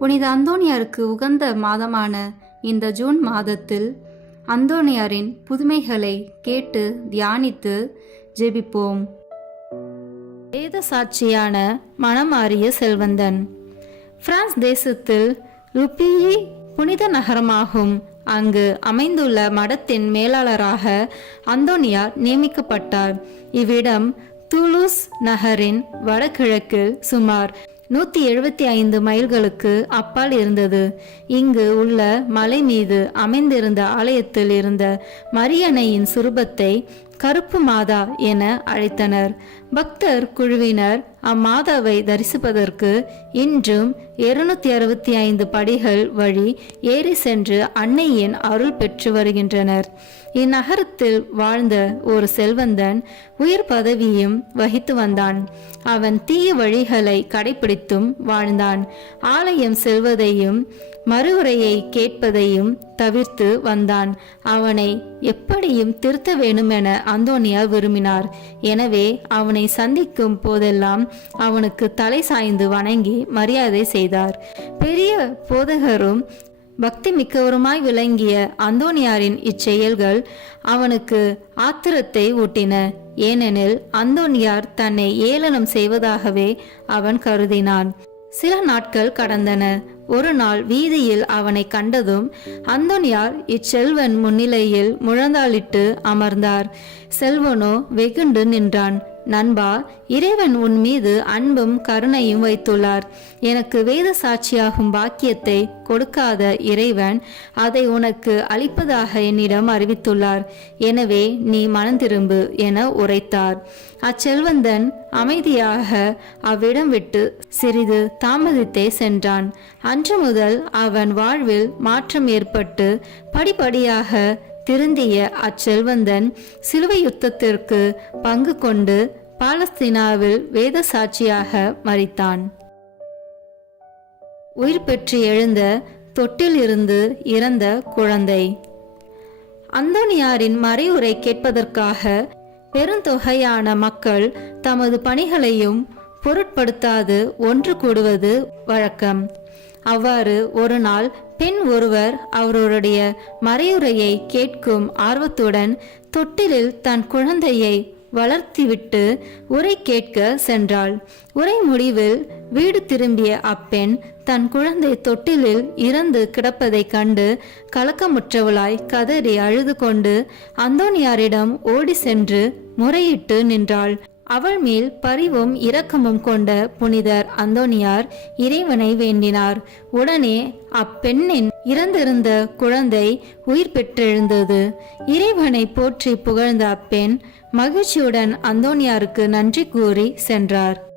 புனித அந்தோனியாருக்கு உகந்த மாதமான இந்த ஜூன் மாதத்தில் அந்தோனியாரின் புதுமைகளை கேட்டு தியானித்து ஜெபிப்போம். வேத சாட்சியான மனமாறிய செல்வந்தன் பிரான்ஸ் தேசத்தில் ருப்பியி புனித நகரமாகும் அங்கு அமைந்துள்ள மடத்தின் மேலாளராக அந்தோனியார் நியமிக்கப்பட்டார். இவ்விடம் துலூஸ் நகரின் வடகிழக்கில் சுமார் நூற்றி எழுபத்தி ஐந்து மைல்களுக்கு அப்பால் இருந்தது. இங்கு உள்ள மலை மீது அமைந்திருந்த ஆலயத்தில் இருந்த மரியணையின் சுரூபத்தை கருப்பு மாதா என அழைத்தனர். பக்தர் குழுவினர் அம்மாதாவை தரிசிப்பதற்கு இன்றும் இருநூத்தி அறுபத்தி ஐந்து படிகள் வழி ஏறி சென்று அன்னையின் அருள் பெற்று வருகின்றனர். இந்நகரத்தில் வாழ்ந்த ஒரு செல்வந்தன் உயர் பதவியும் வகித்து வந்தான். அவன் தீய வழிகளை கடைபிடித்தும் வாழ்ந்தான். ஆலயம் செல்வதையும் மறுவுரையை கேட்பதையும் தவிர்த்து வந்தான். அவனை எப்படியும் திருத்த வேண்டுமென அந்தோனியார் விரும்பினார். எனவே அவனை சந்திக்கும் போதெல்லாம் அவனுக்கு தலை சாய்ந்து வணங்கி மரியாதை செய்தார். பெரிய போதகரும் பக்தி மிக்கவருமாய் விளங்கிய அந்தோனியாரின் இச்செயல்கள் அவனுக்கு ஆத்திரத்தை ஊட்டின. ஏனெனில் அந்தோனியார் தன்னை ஏளனம் செய்வதாகவே அவன் கருதினான். சில நாட்கள் கடந்தன. ஒரு நாள் வீதியில் அவனை கண்டதும் அந்தோனியார் இச்செல்வன் முன்னிலையில் முழந்தாளிட்டு அமர்ந்தார். செல்வனோ வெகுண்டு நின்றான். நண்பா இறைவன் உன் மீது அன்பும் கருணையும் வைத்துள்ளார். எனக்கு வேத சாட்சியாகும் பாக்கியத்தை கொடுக்காத இறைவன் அதை உனக்கு அளிப்பதாக என்னிடம் அறிவித்துள்ளார். எனவே நீ மனம் திரும்பு என உரைத்தார். அச்செல்வந்தன் அமைதியாக அவ்விடம் விட்டு சிறிது தாமதித்தே சென்றான். அன்று முதல் அவன் வாழ்வில் மாற்றம் ஏற்பட்டு படிப்படியாக திருந்திய அச்செல்வந்தன் சிலுவை யுத்தத்திற்கு பங்கு கொண்டு பாலஸ்தீனாவில் வேத சாட்சியாக மறித்தான் உயிர் பெற்று எழுந்த தொட்டிலிருந்து இறந்த குழந்தை. அந்தோனியாரின் மறைவுரை கேட்பதற்காக பெருந்தொகையான மக்கள் தமது பணிகளையும் பொருட்படுத்தாது ஒன்று கூடுவது வழக்கம். அவ்வாறு ஒரு நாள் பெண் ஒருவர் அவருடைய மறையுறையை கேட்கும் ஆர்வத்துடன் தொட்டிலில் தன் குழந்தையை வளர்த்திவிட்டு உரை கேட்க சென்றாள். உரை முடிவில் வீடு திரும்பிய அப்பெண் தன் குழந்தை தொட்டிலில் இறந்து கிடப்பதைக் கண்டு கலக்கமுற்றவளாய் கதறி அழுது கொண்டு அந்தோனியாரிடம் ஓடி சென்று முறையிட்டு நின்றாள். அவள் மேல் பரிவும் இரக்கமும் கொண்ட புனிதர் அந்தோனியார் இறைவனை வேண்டினார். உடனே அப்பெண்ணின் இறந்திருந்த குழந்தை உயிர் பெற்றெழுந்தது. இறைவனை போற்றி புகழ்ந்த அப்பெண் மகிழ்ச்சியுடன் அந்தோனியாருக்கு நன்றி கூறி சென்றார்.